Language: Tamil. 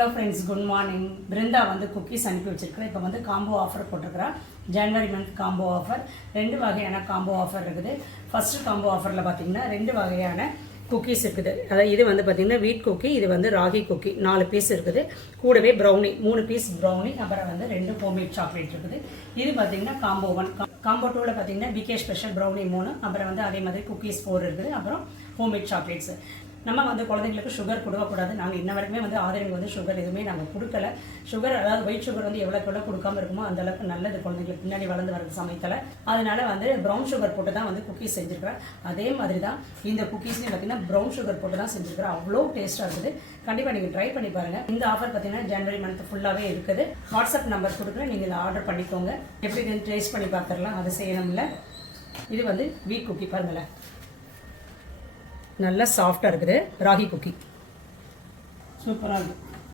Hello friends, good morning. Brinda வந்து குக்கீஸ் அனுப்பி வச்சிருக்கிறேன். இப்போ வந்து காம்போ ஆஃபர் போட்டிருக்கிறேன். ஜனவரி மந்த் காம்போ ஆஃபர். 2 வகையான காம்போ ஆஃபர் இருக்குது. ஃபஸ்ட்டு காம்போ ஆஃபரில் பார்த்தீங்கன்னா 2 வகையான குக்கீஸ் இருக்குது. அதாவது இது வந்து பார்த்தீங்கன்னா வீட் குக்கி, இது வந்து ராகி குக்கி. 4 பீஸ் இருக்குது. கூடவே ப்ரௌனி 3 பீஸ் ப்ரௌனி, அப்புறம் வந்து 2 ஹோம்மேட் சாக்லேட் இருக்குது. இது பார்த்தீங்கன்னா காம்போ 1. காம்போ 2வில் பார்த்தீங்கன்னா பிகே ஸ்பெஷல் ப்ரௌனி 3, அப்புறம் வந்து அதே மாதிரி குக்கீஸ் 4 இருக்குது. அப்புறம் ஹோம்மேட் சாக்லேட்ஸ். நம்ம வந்து குழந்தைங்களுக்கு சுகர் கொடுக்கக்கூடாது. நாங்கள் இன்ன வரைக்குமே வந்து ஆதரவு வந்து சுகர் எதுவுமே நாங்கள் கொடுக்கல. சுகர், அதாவது ஒயிட் சுகர் வந்து எவ்வளோ கொடுக்காம இருக்குமோ அந்த அளவுக்கு நல்லது குழந்தைங்களுக்கு பின்னாடி வளர்ந்து வர சமயத்தில். அதனால வந்து ப்ரௌன் சுகர் போட்டு தான் வந்து குக்கீஸ் செஞ்சுருக்கிறேன். அதே மாதிரி தான் இந்த குக்கீஸ்லையும் பார்த்தீங்கன்னா ப்ரௌன் சுகர் போட்டு தான் செஞ்சுருக்கிறேன். அவ்வளோ டேஸ்ட்டாக இருக்குது. கண்டிப்பாக நீங்கள் ட்ரை பண்ணி பாருங்கள். இந்த ஆஃபர் பார்த்தீங்கன்னா ஜனவரி மந்த் ஃபுல்லாகவே இருக்குது. வாட்ஸ்அப் நம்பர் கொடுக்குறேன், நீங்கள் ஆர்டர் பண்ணிக்கோங்க. எப்படி டேஸ்ட் பண்ணி பார்த்துடலாம், அது செய்யணும்ல. இது வந்து வீட் குக்கி பாருங்களேன், நல்லா சாஃப்டாக இருக்குது. ராகி குக்கி சூப்பராக இருக்குது.